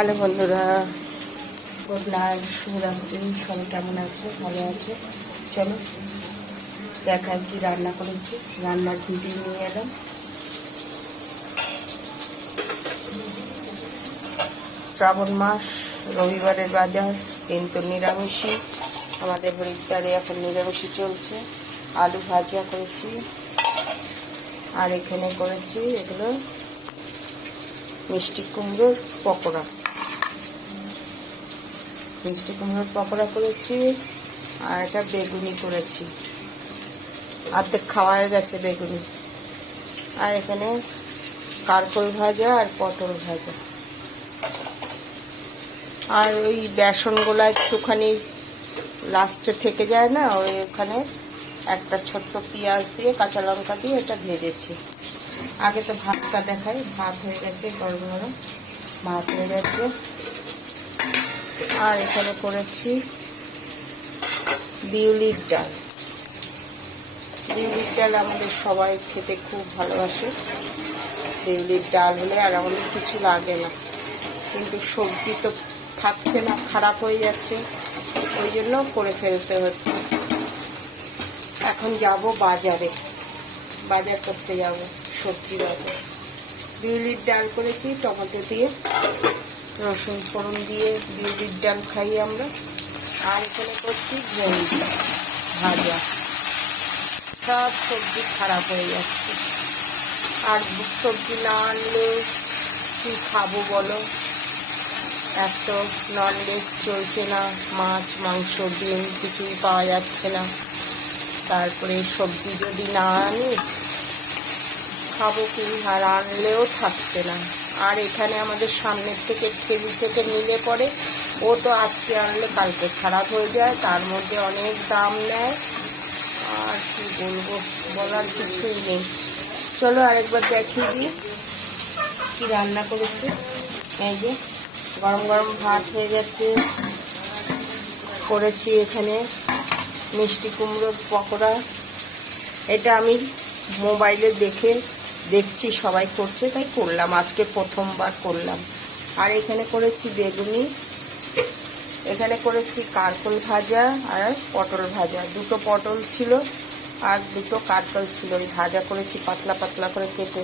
Hello বন্ধুরা, good night, শুভরাত্রি। সবাই কেমন আছে? ভালো আছে? চলো দেখাই কি রান্না করেছি। রান্নার ভিডিও নিয়ে এলাম। শ্রাবণ মাস, রবিবারের বাজার, কিন্তু নিরামিষই। আমাদের হরিদ্বারে এখন নিরামিষই চলছে। আলু ভাজা করেছি, আর এখানে করেছি এগুলো মিষ্টি কুমড়োর পকোড়া। মিষ্টি কুমড়োর পকোড়া করেছি, আর একটা বেগুনি করেছি। অর্ধেক খাওয়া হয়ে গেছে বেগুনি। আর এখানে কারকল ভাজা আর পটল ভাজা। আর ওই বেসনগুলো একটুখানি লাস্টে থেকে যায় না, ওখানে একটা ছোট্ট পেঁয়াজ দিয়ে কাঁচা লঙ্কা দিয়ে এটা ভেজেছি। আগে তো ভাতটা দেখাই। ভাত হয়ে গেছে, গরম গরম ভাত হয়ে গেছে। আর এখানে করেছি বিউলির ডাল। বিউলির ডাল আমাদের সবাই খেতে খুব ভালোবাসে। বিউলির ডাল হলে আর আমাদের কিছু লাগে না, কিন্তু সবজি তো থাকছে না, খারাপ হয়ে যাচ্ছে, ওই জন্য করে ফেলতে হচ্ছে। এখন যাব বাজারে, বাজার করতে যাব, সবজি বাজার। বিউলির ডাল করেছি টমেটো দিয়ে, রসুন ফোড়ন দিয়ে বিউলির ডাল খাই আমরা। আর এখানে করছি ভেন্ডি ভাজা। সব সবজি খারাপ হয়ে যাচ্ছে, আর সবজি না আনলে কি খাবো বলো? এক তো ননভেজ চলছে না, মাছ মাংস ডিম কিছুই পাওয়া যাচ্ছে না। তারপরে সবজি যদি না আনি খাবো কি? আর আনলেও থাকছে না। আর এখানে আমাদের সামনের থেকে কেজি থেকে নিলে পরে ও তো আজকে আনলে কালকে খারাপ হয়ে যায়, তার মধ্যে অনেক দাম নেয়। আর কি বলবো, বলার কিছুই নেই। চলো আরেকবার দেখিয়ে দিই কি রান্না করেছি। এই যে গরম গরম ভাত হয়ে গেছে। করেছি এখানে মিষ্টি কুমড়োর পকোড়া। এটা আমি মোবাইলে দেখছি সবাই করছে, তাই করলাম, আজকে প্রথমবার করলাম। আর এখানে করেছি বেগুনি, এখানে করেছি কারকল ভাজা আর পটল ভাজা। দুটো পটল ছিল আর দুটো কারকল ছিল, ওই ভাজা করেছি পাতলা পাতলা করে কেটে।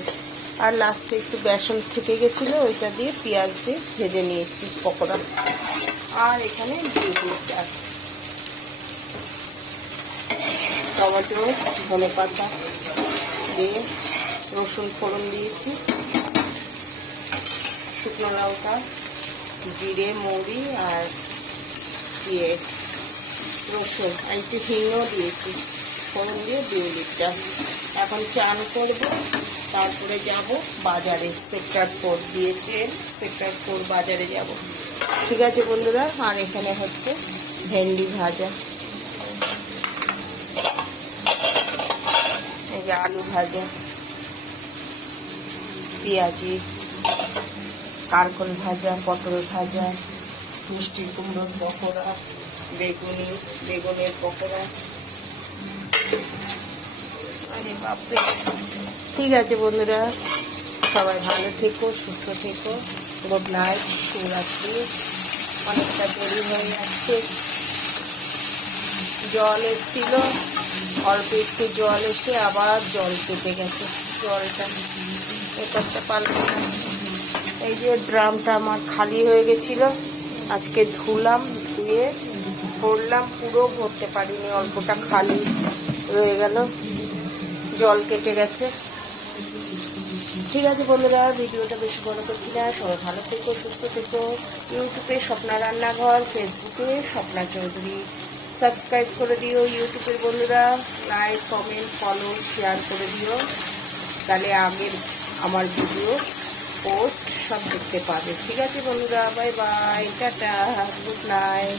আর লাস্টে একটু বেসন থেকে গেছিলো, ওইটা দিয়ে পেঁয়াজ দিয়ে ভেজে নিয়েছি পকোড়া। আর এখানে বিউলির ডাল, টমেটো ধনে পাতা দিয়ে রসুন ফোড়ন দিয়েছি, শুকনো লঙ্কা জিরে মৌরি আর রসুন আর একটু হিংও দিয়েছি, ফোড়ন দিয়ে বিউলির ডাল। এখন চান করব, তারপরে যাব বাজারে। সেক্টর 4 দিয়েছে, সেক্টর 4 বাজারে যাব। ঠিক আছে বন্ধুরা। আর এখানে হচ্ছে ভেন্ডি ভাজা, এই যে আলু ভাজা, পেঁয়াজি, কারকল ভাজা, পটল ভাজা, মিষ্টি কুমড়োর পকোড়া, বেগুনের পকোড়া। আরে বাপরে। ঠিক আছে বন্ধুরা, সবাই ভালো থেকো, সুস্থ থেকো। গুড নাইট, শুভরাত্রি। অনেকটা দেরি হয়ে যাচ্ছে। জল এসেছিল, অল্প একটু জল এসে আবার জল কেটে গেছে। জলটা এ করতে পারলাম না। এই যে ড্রামটা আমার খালি হয়ে গেছিল, আজকে ধুলাম, ধুয়ে ভরলাম, পুরো ভরতে পারিনি, অল্পটা খালি রয়ে গেল, জল কেটে গেছে। ঠিক আছে বন্ধুরা, ভিডিওটা বেশি বড় করছি না। সবাই ভালো থেকো, সুস্থ থেকো। ইউটিউবে স্বপ্না রান্নাঘর, ফেসবুকে স্বপ্না চৌধুরী। সাবস্ক্রাইব করে দিও ইউটিউবের বন্ধুরা, লাইক কমেন্ট ফলো শেয়ার করে দিও, তাহলে আগের আমার ভিডিও পোস্ট সব দেখতে পাবে। ঠিক আছে বন্ধুরা, bye bye, tata, good night.